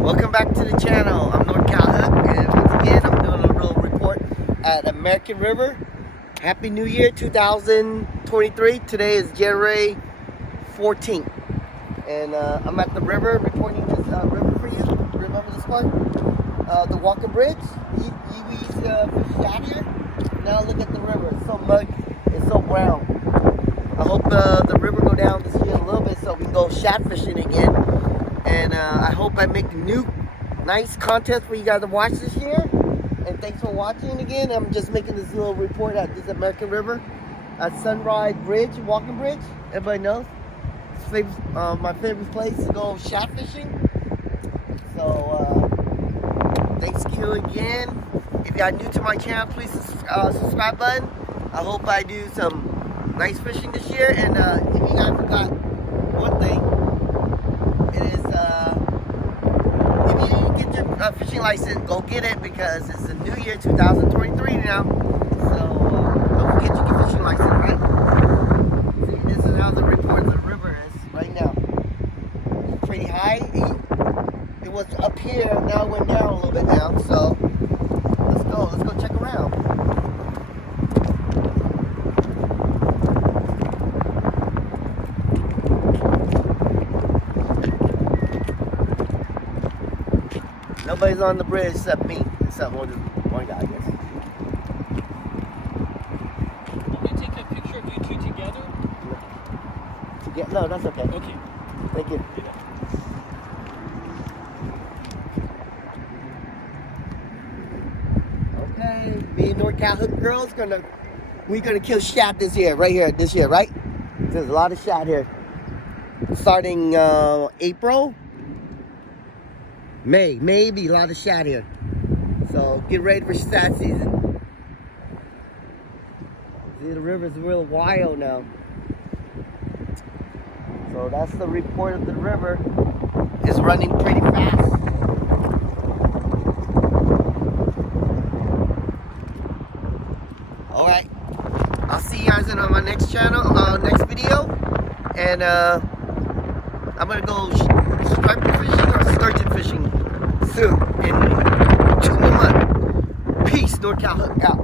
Welcome back to the channel. I'm NorCal Hook, and once again, I'm doing a little report at American River. Happy New Year 2023. Today is January 14th, and I'm at the river reporting this river for you. Remember this one? The Walker Bridge. We used to fish out here. Now look at the river. It's so muddy. It's so brown. I hope the river go down this year a little bit so we can go shad fishing again. And I hope I make new, nice content for you guys to watch this year. And thanks for watching again. I'm just making this little report at this American River at Sunrise Bridge, Walking Bridge. Everybody knows. It's my favorite place to go shad fishing. So thanks you again. If you are new to my channel, please subscribe button. I hope I do some nice fishing this year. And if you guys forgot one thing, it is if you get your fishing license, go get it, because it's the new year 2023 now. So don't forget your fishing license, right? See, this is how the report of the river is right now. It's pretty high. It was up here, now it went down a little bit now. So let's go check around. Nobody's on the bridge except me, except one guy, I guess. Want me to take a picture of you two together? No, that's okay. Okay. Thank you. Okay, me and NorCal Hook Girls we're gonna kill shad this year, right? There's a lot of shad here. Starting April. Maybe a lot of shad here. So get ready for shad season. See, the river's real wild now. So that's the report of the river. It's running pretty fast. Alright. I'll see you guys on my next channel, next video. And I'm gonna go striper fishing or sturgeon fishing soon in 2 more months. Peace, NorCal Hook out.